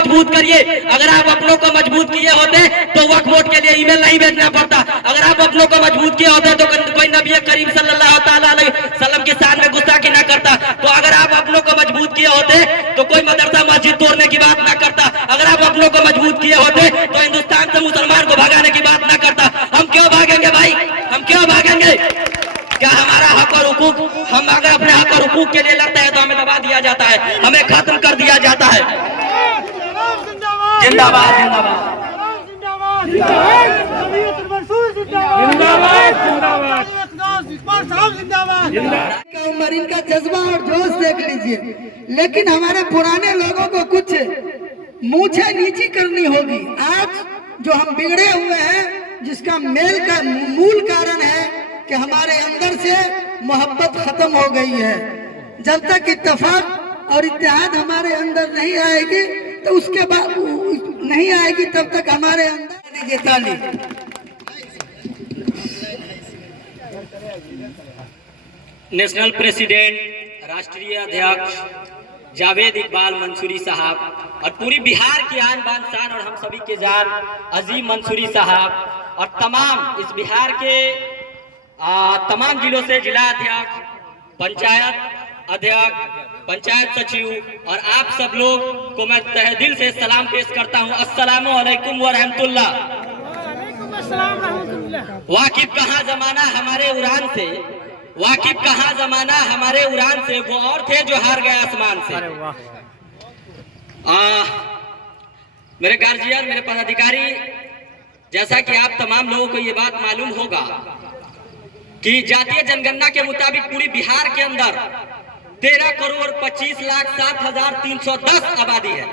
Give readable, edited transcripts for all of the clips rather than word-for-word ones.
मजबूत करिए। अगर आप अपनों को मजबूत किए होते तो वक्फ बोर्ड के लिए ईमेल नहीं भेजना पड़ता। अगर आप अपनों को मजबूत किए होते तो कोई नबी करीम सल्लल्लाहु अलैहि वसल्लम के शान में गुस्सा की ना करता। तो अगर आप अपनों को मजबूत किए होते तो कोई मदरसा मस्जिद तोड़ने की बात ना करता। अगर आप अपनों को मजबूत किए होते तो हिंदुस्तान से मुसलमान को भगाने की बात ना करता। हम क्यों भागेंगे भाई, हम क्यों भागेंगे? क्या हमारा हक और हुकूक, हम अगर अपने हक और हुकूक के लिए लड़ते हैं तो हमें दबा दिया जाता है, हमें खत्म कर दिया जाता है। जिंदाबाद जिंदाबाद उम्र इनका जज्बा और जोश देख लीजिए। लेकिन हमारे पुराने लोगों को कुछ मूछे नीची करनी होगी। आज जो हम बिगड़े हुए हैं, जिसका मूल कारण है कि हमारे अंदर से मोहब्बत खत्म हो गई है। जब तक इत्तेफाक और इत्तेहाद हमारे अंदर नहीं आएगी तो उसके बाद नहीं आएगी, तब तक हमारे अंदर नहीं ताली। नेशनल प्रेसिडेंट, राष्ट्रीय अध्यक्ष जावेद इकबाल मंसूरी साहब और पूरी बिहार की आन बान शान और हम सभी के जान अजीम मंसूरी साहब और तमाम इस बिहार के तमाम जिलों से जिला अध्यक्ष, पंचायत अध्यक्ष, पंचायत सचिव और आप सब लोग को मैं तहे दिल से सलाम पेश करता हूं। अस्सलामु अलैकुम व रहमतुल्लाह। वाकिफ कहाँ जमाना हमारे उड़ान से, वाकिफ कहाँ जमाना हमारे उड़ान से, वो और थे जो हार गए आसमान से। मेरे गार्जियन, मेरे पदाधिकारी, जैसा कि आप तमाम लोगों को ये बात मालूम होगा कि जातीय जनगणना के मुताबिक पूरी बिहार के अंदर 13,25,07,310 आबादी है।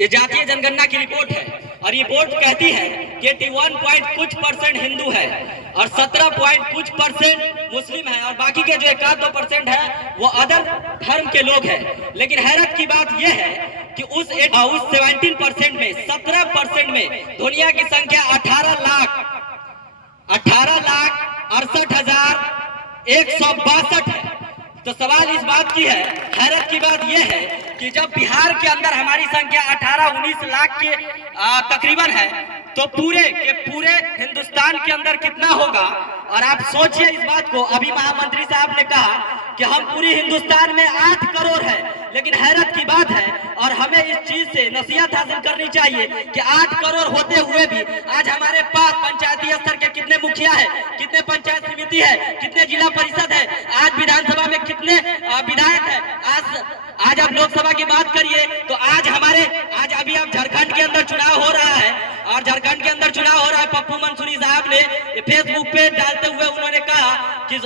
ये जातीय जनगणना की रिपोर्ट है और ये रिपोर्ट कहती है कि 81 कुछ % हिंदू है और 17 कुछ % मुस्लिम है और बाकी के जो 1-2% है वो अदर धर्म के लोग हैं। लेकिन हैरत की बात यह है कि उस 17% में 17% में दुनिया की संख्या 18,68,162 है। तो सवाल इस बात की है, हैरत की बात यह है कि जब बिहार के अंदर हमारी संख्या 18-19 लाख के तकरीबन है तो पूरे के पूरे हिंदुस्तान के अंदर कितना होगा। और आप सोचिए इस बात को, अभी महामंत्री साहब ने कहा कि हम पूरी हिंदुस्तान में 8 करोड़ है, लेकिन हैरत की बात है और हमें इस चीज से नसीहत हासिल करनी चाहिए कि 8 करोड़ होते हुए भी आज हमारे पास पंचायती स्तर के कितने मुखिया है, कितने पंचायत समिति है, कितने जिला परिषद है, आज विधानसभा में कितने विधायक है। आज आप लोकसभा की बात करिए तो आज अभी आप झारखंड के अंदर चुनाव हो रहा है और झारखंड के अंदर चुनाव हो रहा है। पप्पू मंसूरी साहब ने फेसबुक पे डालते हुए उन्होंने कहा कि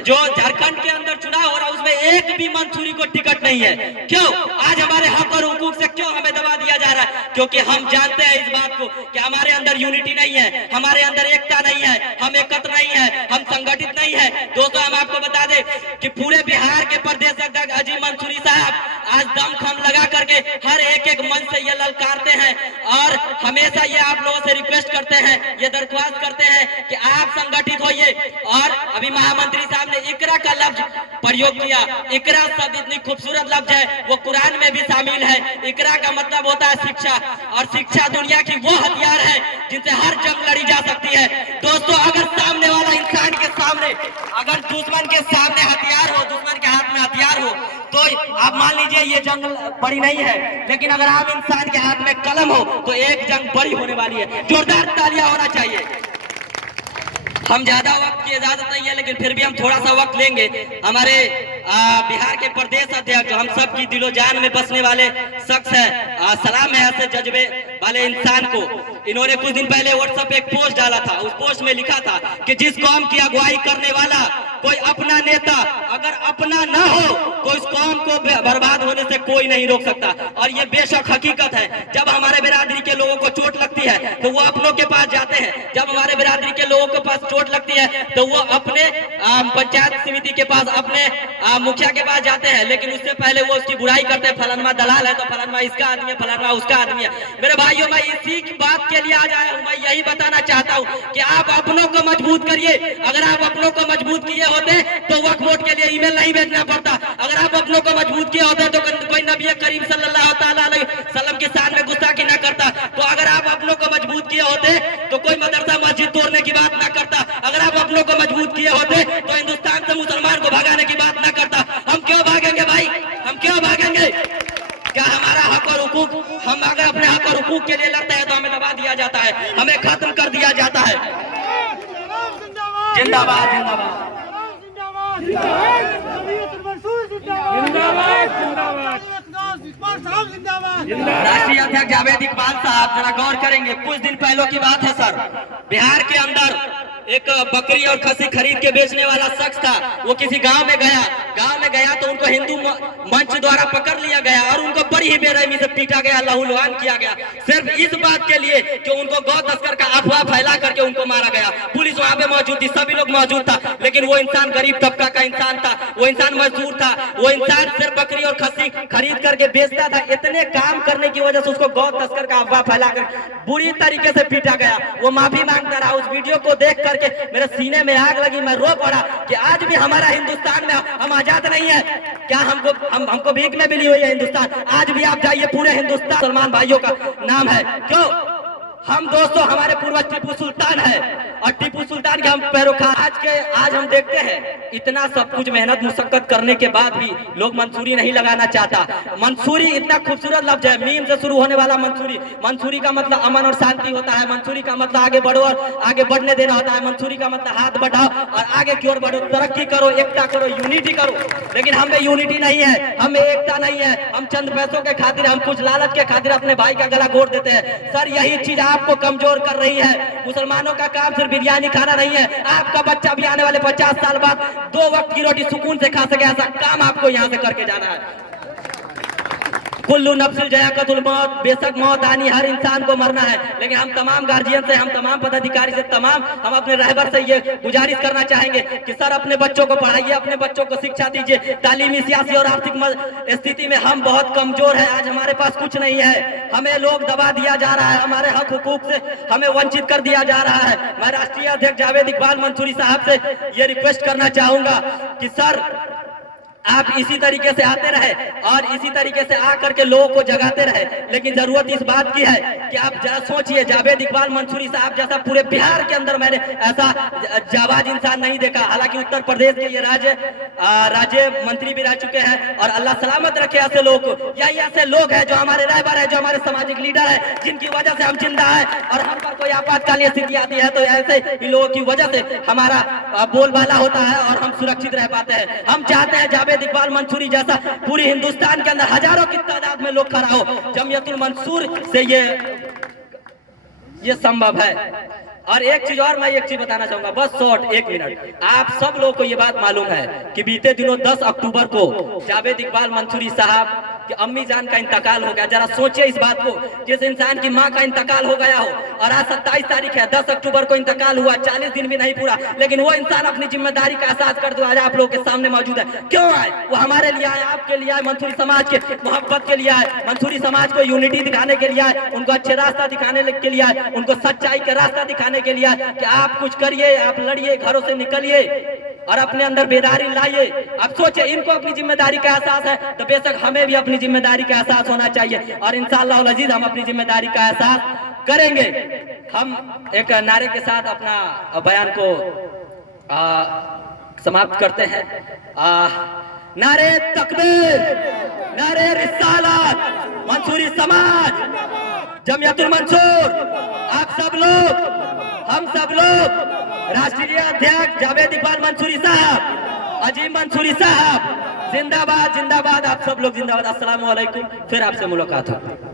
जो झारखंड के अंदर चुनाव हो रहा है उसमें एक भी मंसूरी को टिकट नहीं है। क्यों? आज हमारे हक और हुकूक से क्यों हमें दबा दिया जा रहा है? क्योंकि हम जानते हैं इस बात को कि हमारे अंदर यूनिटी नहीं है, हमारे अंदर एकता नहीं है, हम एकत्र नहीं है, हम संगठित नहीं है। दोस्तों, हम आपको बता दें कि पूरे बिहार के प्रदेश अध्यक्ष अजीम मंसूरी साहब आज दमखम लगा करके हर एक मंच से ये ललकारते हैं और हमेशा ये आप लोगों से रिक्वेस्ट करते हैं, ये दरख्वास्त करते हैं कि आप संगठित होइए। और अभी महामंत्री साहब ने इकरा का लफ्ज प्रयोग किया। इकरा शब्द इतनी खूबसूरत लफ्ज है, वो कुरान में भी शामिल है। इकरा का मतलब होता है शिक्षा और शिक्षा दुनिया की वो हथियार है जिनसे हर जंग लड़ी जा सकती है। दोस्तों, अगर सामने वाला इंसान के सामने, अगर दुश्मन के सामने हथियार हो, दुश्मन के हाथ में हथियार हो तो आप मान लीजिए ये जंग बड़ी नहीं है, लेकिन अगर आम इंसान के हाथ में कलम हो तो एक जंग बड़ी होने वाली है। जोरदार तालियां होना चाहिए। हम ज्यादा वक्त की इजाजत नहीं है, लेकिन फिर भी हम थोड़ा सा वक्त लेंगे। हमारे बिहार के प्रदेश अध्यक्ष जो हम सब की दिलो जान में बसने वाले शख्स है, सलाम है ऐसे जज्बे वाले इंसान को। इन्होंने कुछ दिन पहले व्हाट्सएप पे एक पोस्ट डाला था। उस पोस्ट में लिखा था कि जिस कौम की अगुवाई करने वाला कोई अपना नेता अगर अपना ना हो तो इस कौम को बर्बाद होने से कोई नहीं रोक सकता। और ये बेशक हकीकत है। जब हमारे बिरादरी के लोगों को चोट लगती है तो वो अपनों के पास जाते हैं, जब हमारे बिरादरी के लोगों के पास चोट लगती है तो वो अपने पंचायत समिति के पास, अपने मुखिया के पास जाते हैं, लेकिन उससे पहले वो उसकी बुराई करते हैं। फलाना दलाल है तो फलाना इसका आदमी है, फलाना उसका आदमी है। मेरे भाइयों, मैं इसी की बात के लिए आज आया हूं। मैं यही बताना चाहता हूं कि आप अपनों को मजबूत करिए। अगर आप अपनों को मजबूत किए होते तो वक्फ बोर्ड के लिए ईमेल नहीं भेजना पड़ता। अगर आप अपनों को मजबूत किए होते तो कोई नबी करीम सल्लल्लाहु अलैहि वसल्लम के साथ में करता। तो अगर आप अपनों को मजबूत किए होते तो कोई मदरसा मस्जिद तोड़ने की बात ना करता। अगर आप अपनों को मजबूत किए होते तो हिंदुस्तान से मुसलमान को भगाने की बात ना करता। हम क्यों भागेंगे भाई, हम क्यों भागेंगे? क्या हमारा हक और हुकूक, हम अगर अपने हक और हुकूक के लिए लड़ते हैं तो हमें दबा दिया जाता है, हमें खत्म कर दिया जाता है। जिंदाबाद जिंदाबाद राष्ट्रीय अध्यक्ष जावेद इकबाल साहब जरा गौर करेंगे। कुछ दिन पहले की बात है सर, बिहार के अंदर एक बकरी और खसी खरीद के बेचने वाला शख्स था। वो किसी गांव में गया तो उनको हिंदू मंच द्वारा पकड़ लिया गया और उनको बड़ी ही बेरहमी से पीटा गया, लहूलुहान किया गया, सिर्फ इस बात के लिए कि उनको गौ तस्कर का अफवाह फैला करके उनको मारा गया। पुलिस वहां पे मौजूद थी, सभी लोग मौजूद था, लेकिन वो इंसान गरीब तबका का इंसान था, वो इंसान मजदूर था, वो इंसान सिर्फ बकरी और खसी खरीद करके बेचता था। इतने काम करने की वजह से उसको गौ तस्कर का अफवाह फैलाकर बुरी तरीके से पीटा गया। वो माफी मांगता रहा। उस वीडियो को देख करके मेरे सीने में आग लगी, मैं रो पड़ा कि आज भी हमारा हिंदुस्तान में हम आजाद नहीं है क्या? हमको भीख में मिली हुई है हिंदुस्तान। आज भी आप जाइए, पूरे हिंदुस्तान मुसलमान भाइयों का नाम है। क्यों? हम दोस्तों हमारे पूर्वज टीपू सुल्तान है और टीपू सुल्तान के हम पैरोकार। आज हम देखते हैं इतना सब कुछ मेहनत मुशक्कत करने के बाद भी लोग मंसूरी नहीं लगाना चाहता। मंसूरी इतना खूबसूरत लफ्ज है, मीम से शुरू होने वाला मंसूरी। मंसूरी का मतलब अमन और शांति होता है। मंसूरी का मतलब आगे बढ़ो और आगे बढ़ने देना होता है। मंसूरी का मतलब हाथ बढ़ाओ और आगे की ओर बढ़ो, तरक्की करो, एकता करो, यूनिटी करो। लेकिन हमें यूनिटी नहीं है, हमें एकता नहीं है। हम चंद पैसों के खातिर, हम कुछ लालच के खातिर अपने भाई का गला घोट देते हैं। सर यही चीज आपको कमजोर कर रही है। मुसलमानों का काम सिर्फ बिरयानी खाना नहीं है। आपका बच्चा भी आने वाले 50 साल बाद 2 वक्त की रोटी सुकून से खा सके, ऐसा काम आपको यहाँ से करके जाना है। कुल्लू नफ्सिल जायकातुल मौत, बेशक मौत आनी, हर इंसान को मरना है। लेकिन हम तमाम गार्जियन से, हम तमाम पदाधिकारी से, हम अपने रहबर से ये गुजारिश करना चाहेंगे कि सर अपने बच्चों को पढ़ाइए, अपने बच्चों को शिक्षा दीजिए। तालीमी, सियासी और आर्थिक स्थिति में हम बहुत कमजोर है। आज हमारे पास कुछ नहीं है, हमें लोग दबा दिया जा रहा है, हमारे हक हुकूक से हमें वंचित कर दिया जा रहा है। मैं राष्ट्रीय अध्यक्ष जावेद इकबाल मंसूरी साहब से ये रिक्वेस्ट करना चाहूंगा कि सर आप इसी तरीके से आते रहे और इसी तरीके से आकर के लोगों को जगाते रहे। लेकिन जरूरत इस बात की है कि आप जरा सोचिए, जावेद इकबाल मंसूरी साहब जैसा पूरे बिहार के अंदर मैंने ऐसा जाबाज इंसान नहीं देखा। हालांकि उत्तर प्रदेश के ये राज्य मंत्री भी रह चुके हैं और अल्लाह सलामत रखे ऐसे लोग को। यही ऐसे लोग हैं जो हमारे रहबर है, जो हमारे सामाजिक लीडर है, जिनकी वजह से हम जिंदा है। और हम पर कोई आपातकालीन स्थिति आती है तो ऐसे ही लोगों की वजह से हमारा बोलबाला होता है और हम सुरक्षित रह पाते हैं। हम चाहते हैं जावेद इकबाल मंसूरी जैसा पूरे हिंदुस्तान के अंदर हजारों की तादाद में लोग खड़ा हो। जमीयतुल मंसूर से ये संभव है। और एक चीज और, मैं एक चीज बताना चाहूंगा, बस शॉर्ट 1 मिनट। आप सब लोगों को ये बात मालूम है कि बीते दिनों 10 अक्टूबर को जावेद इकबाल मंसूरी साहब कि अम्मी जान का इंतकाल हो गया। जरा सोचिए इस बात को, जिस इंसान की मां का इंतकाल हो गया हो और आज 27 तारीख है, 10 अक्टूबर को इंतकाल हुआ, 40 दिन भी नहीं पूरा, लेकिन वो इंसान अपनी जिम्मेदारी का एहसास कर दो आज आप लोगों के सामने मौजूद है। क्यों आए? वो हमारे लिए आए, आपके लिए आए, मंसूरी समाज के मोहब्बत के लिए आए, मंसूरी समाज को यूनिटी दिखाने के लिए आए, उनको अच्छे रास्ता दिखाने के लिए आए, उनको सच्चाई का रास्ता दिखाने के लिए आए कि आप कुछ करिए, आप लड़िए, घरों से निकलिए और अपने अंदर बेदारी लाइए। अब सोचिए, इनको अपनी जिम्मेदारी का एहसास है तो बेशक हमें भी अपनी जिम्मेदारी का एहसास होना चाहिए और इंशाअल्लाह अज़ीज़ हम अपनी जिम्मेदारी का एहसास करेंगे। हम एक नारे के साथ अपना बयान को समाप्त करते हैं। नारे तकबीर, नारे रिसालत, मंसूरी समाज, जमीयतुल मंसूर, आप सब लोग, हम सब लोग, राष्ट्रीय अध्यक्ष जावेद इकबाल मंसूरी साहब, अजीम मंसूरी साहब, जिंदाबाद जिंदाबाद, आप सब लोग जिंदाबाद। अस्सलाम वालेकुम, फिर आपसे मुलाकात होगी।